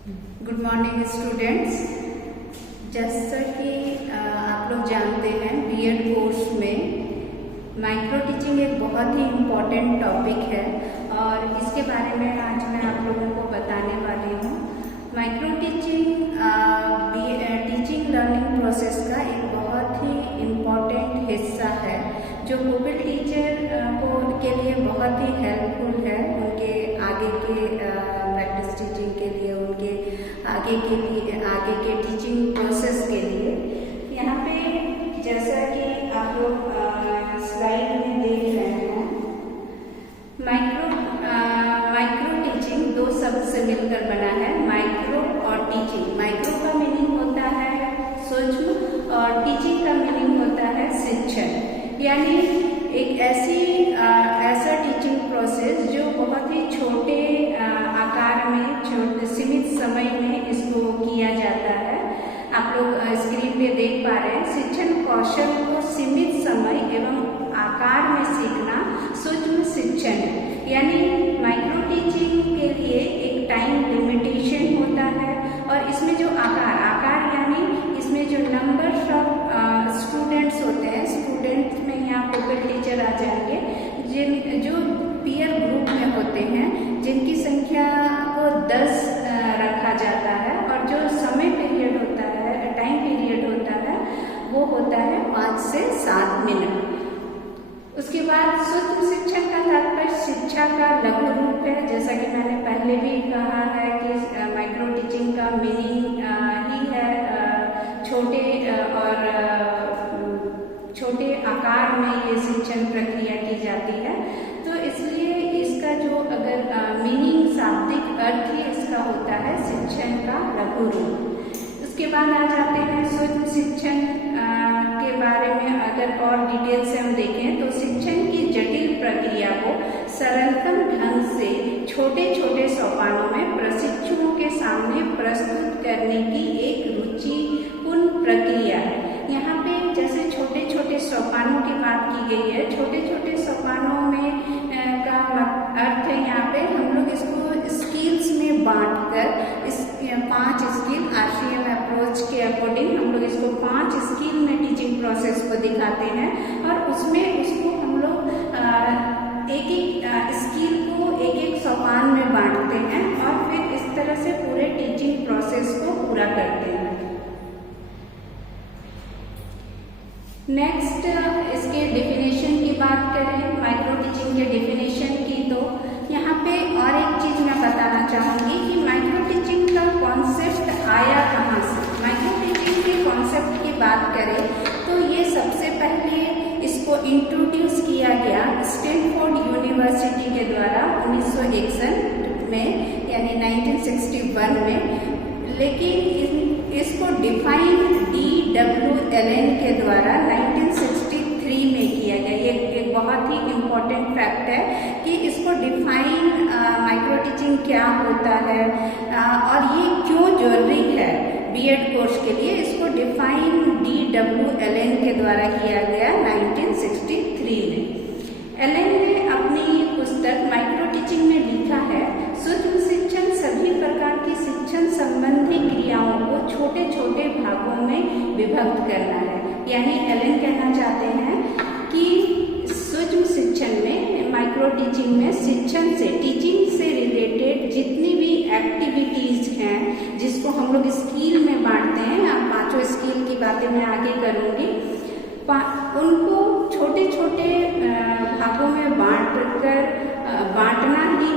Good morning students. जैसा कि आप लोग जानते हैं बीएड कोर्स में माइक्रो टीचिंग एक बहुत ही इम्पॉर्टेंट टॉपिक है और इसके बारे में आज मैं आप लोगों को बताने वाली हूँ। Micro teaching teaching learning process का एक बहुत ही इम्पॉर्टेंट हिस्सा है जो पीपल टीचर के लिए बहुत ही हेल्पफुल है उनके आगे के प्रैक्टिस टीचिंग के लिए, उनके आगे के टीचिंग प्रोसेस के लिए। यहाँ पे जैसा कि आप लोग स्लाइड में देख रहे हैं, माइक्रो टीचिंग दो शब्द से मिलकर बना है, माइक्रो और टीचिंग। माइक्रो का मीनिंग होता है सूक्ष्म और टीचिंग का मीनिंग होता है शिक्षण। यानी एक ऐसा टीचिंग प्रोसेस जो बहुत ही छोटे आकार में, छोटे सीमित समय में इसको किया जाता है। आप लोग स्क्रीन पे देख पा रहे हैं, शिक्षण कौशल को सीमित समय एवं आकार में सीखना सूक्ष्म शिक्षण। यानी माइक्रो टीचिंग के लिए एक टाइम लिमिटेशन होता है और इसमें जो आकार यानी इसमें जो नंबर ऑफ स्टूडेंट्स होते हैं, स्टूडेंट्स में यहाँ पीपल टीचर आ जाएंगे, जो पीयर ग्रुप में होते हैं, जिनकी संख्या को 10 रखा जाता है और जो समय पीरियड होता है, टाइम पीरियड होता है, वो होता है 5 से 7 मिनट। उसके बाद सूक्ष्म शिक्षण का तात्पर्य शिक्षा का लघु रूप है। जैसा कि मैंने पहले भी कहा है कि माइक्रो टीचिंग का मीनिंग ही है छोटे आकार में ये शिक्षण प्रक्रिया की जाती है। तो इसलिए इसका जो अगर मीनिंग, शाब्दिक अर्थ ही इसका होता है शिक्षण का लघु रूप। उसके बाद आ जाते हैं सूक्ष्म शिक्षण के बारे में। अगर और डिटेल से हम देखें तो शिक्षण की जटिल प्रक्रिया को सरलतम ढंग से छोटे छोटे सोपानों में प्रशिक्षुओं के सामने प्रस्तुत करने की एक रुचिपूर्ण प्रक्रिया है। यहाँ पे जैसे छोटे छोटे सोपानों की बात की गई है, छोटे छोटे सोपानों में का अर्थ है यहाँ पे हम लोग इसको स्किल्स में बांटकर इस 5 स्किल RCM अप्रोच के अकॉर्डिंग हम लोग इसको 5 स्किल में टीचिंग प्रोसेस को दिखाते हैं और उसमें उसको हम लोग एक एक स्किल को एक एक सोपान में बांटते हैं और फिर इस तरह से पूरे टीचिंग प्रोसेस को पूरा करते हैं। नेक्स्ट, इसके डेफिनेशन की बात करें, माइक्रो टीचिंग के डेफिनेशन की, तो यहाँ पे और एक चीज मैं बताना चाहूँगी कि माइक्रो टीचिंग का कॉन्सेप्ट आया कहाँ से। माइक्रो टीचिंग के कॉन्सेप्ट की बात करें तो ये सबसे पहले इसको इंट्रोड्यूस किया गया स्टैनफोर्ड यूनिवर्सिटी के द्वारा 1961 में, यानी 1961 में। लेकिन इसको डिफाइन D.W. एलन के द्वारा 1963 में किया गया। ये एक बहुत ही इम्पोर्टेंट फैक्ट है कि इसको डिफाइन माइक्रो टीचिंग क्या होता है और ये क्यों जरूरी है बीएड कोर्स के लिए। इसको डिफाइन D.W. एलन के द्वारा किया गया 1963 में। एलन ने अपनी पुस्तक माइक्रो टीचिंग में लिखा है, सूक्ष्म शिक्षण सभी प्रकार की शिक्षण संबंधी क्रियाओं को छोटे छोटे भागों में विभक्त करना है। यानी एलन कहना चाहते हैं कि सूक्ष्म शिक्षण में, माइक्रो टीचिंग में शिक्षण से, टीचिंग से रिलेटेड जितनी भी एक्टिविटीज हैं जिसको हम लोग स्किल में बांटते हैं, आप 5 स्किल की बातें मैं आगे करूँगी, उनको छोटे छोटे भागों में बांटना ही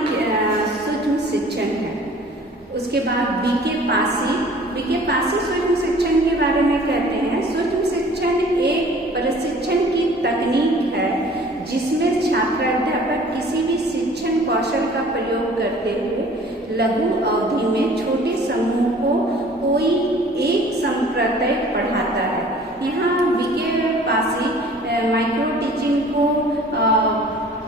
सूक्ष्म शिक्षण है। उसके बाद बीके पासी सूक्ष्म शिक्षण के बारे में कहते हैं, सूक्ष्म शिक्षण एक प्रशिक्षण की तकनीक है जिसमें छात्र अध्यापक किसी भी शिक्षण कौशल का प्रयोग करते हुए लघु अवधि में छोटे समूह को कोई एक संप्रदाय पढ़ाता है। यहाँ बीके पासी माइक्रो टीचिंग को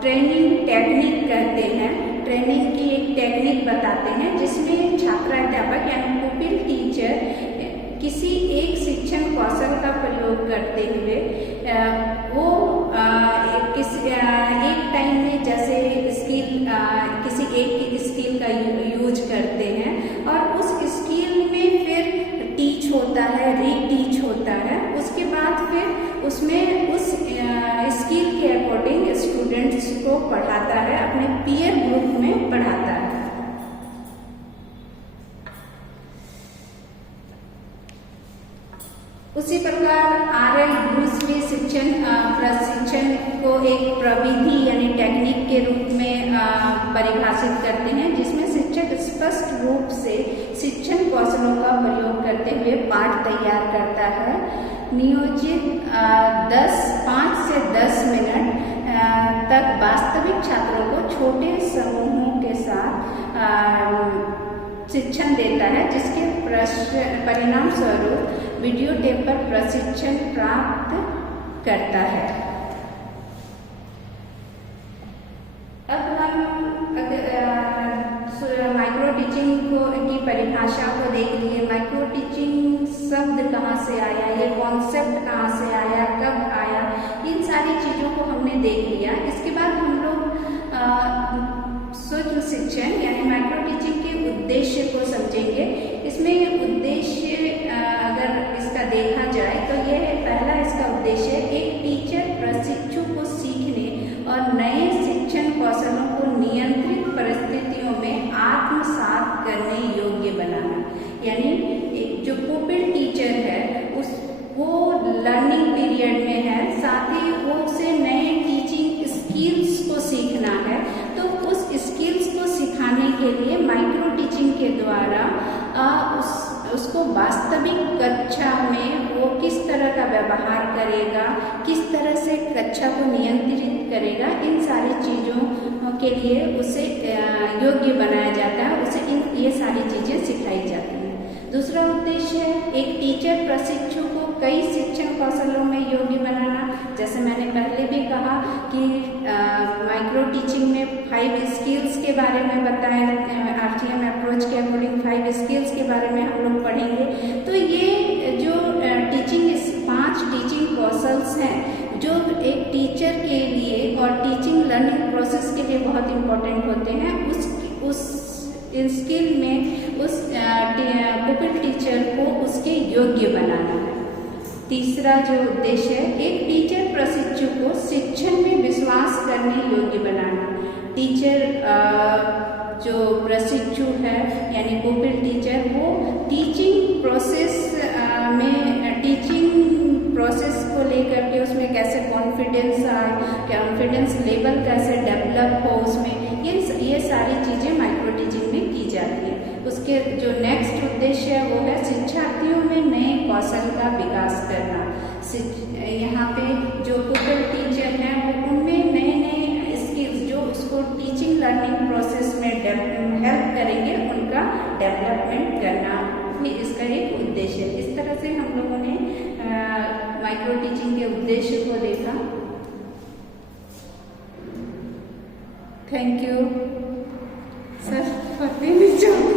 ट्रेनिंग टेक्निक कहते हैं। ट्रेनिंग की एक टेक्निक बताते हैं जिसमें छात्र अध्यापक यानी पीपल टीचर किसी एक शिक्षण कौशल का प्रयोग करते हुए वो एक टाइम में जैसे स्किल किसी एक स्किल का यूज करते हैं और उस को पढ़ाता है, अपने पीयर ग्रुप में पढ़ाता है। उसी प्रकार आरएल ब्रूस ली शिक्षण प्रशिक्षण को एक प्रविधि यानी टेक्निक के रूप में परिभाषित करते हैं, जिसमें शिक्षक स्पष्ट रूप से शिक्षण कौशलों का प्रयोग करते हुए पाठ तैयार करता है। नियोजित 5 से 10 मिनट तक वास्तविक छात्रों को छोटे समूहों के साथ शिक्षण देता है, जिसके परिणाम स्वरूप वीडियो टेप पर प्रशिक्षण प्राप्त करता है। अब हम माइक्रो टीचिंग की परिभाषा को देख लिए। माइक्रो टीचिंग शब्द कहाँ से आया, ये कॉन्सेप्ट कहाँ से आया, कब आया, इन सारी चीज़ों को हमने देख लिया। इसके बाद हम लोग सूक्ष्म शिक्षण यानी माइक्रो टीचिंग के उद्देश्य को समझेंगे। इसमें उद्देश्य अगर इसका देखा जाए तो यह है, पहला इसका उद्देश्य एक टीचर प्रशिक्षु को सीखने और नए शिक्षण कौशलों को नियंत्रित परिस्थितियों में आत्मसात करने योग्य बनाना। यानी एक जो पुपिल टीचर है वो लर्निंग पीरियड में है, साथ ही वो उसे नए टीचिंग स्किल्स को सीखना है, तो उस स्किल्स को सिखाने के लिए माइक्रो टीचिंग के द्वारा उसको वास्तविक कक्षा में वो किस तरह का व्यवहार करेगा, किस तरह से कक्षा को नियंत्रित करेगा, इन सारी चीज़ों के लिए उसे योग्य बनाया जाता है, उसे ये सारी चीज़ें सिखाई जाती हैं। दूसरा उद्देश्य है एक टीचर प्रशिक्षु को कई शिक्षण कौशलों में योग्य बनाना। जैसे मैंने पहले भी कहा कि माइक्रो टीचिंग में 5 स्किल्स के बारे में बताया, RTM अप्रोच के अकॉर्डिंग 5 स्किल्स के बारे में हम लोग पढ़ेंगे। तो ये जो 5 टीचिंग कौशल्स हैं जो एक टीचर के लिए और टीचिंग लर्निंग प्रोसेस के लिए बहुत इम्पोर्टेंट होते हैं, उस स्किल में उस पुपिल टीचर को उसके योग्य बनाना है। तीसरा जो उद्देश्य है एक टीचर प्रशिक्षु को शिक्षण में विश्वास करने योग्य बनाना। टीचर जो प्रशिक्षु है यानी पुपिल टीचर, वो टीचिंग प्रोसेस को लेकर के उसमें कैसे कॉन्फिडेंस आए, कॉन्फिडेंस लेवल कैसे डेवलप हो, उसमें ये सारी चीज़ें माइक्रो टीचिंग में की जाती है। उसके जो नेक्स्ट उद्देश्य है वो है शिक्षार्थियों में नए कौशल का विकास करना। यहाँ पे जो पुपिल टीचर हैं वो उनमें नए स्किल्स जो उसको टीचिंग लर्निंग प्रोसेस में हेल्प करेंगे, उनका डेवलपमेंट करना भी इसका एक उद्देश्य है। इस तरह से हम लोगों ने माइक्रो टीचिंग के उद्देश्य को देखा। Thank you.